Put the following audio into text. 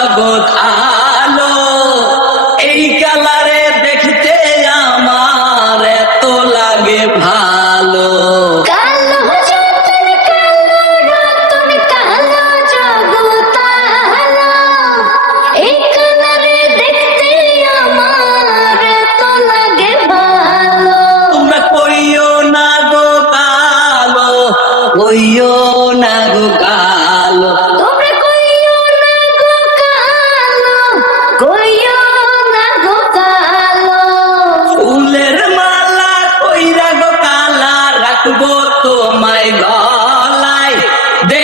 জগৎ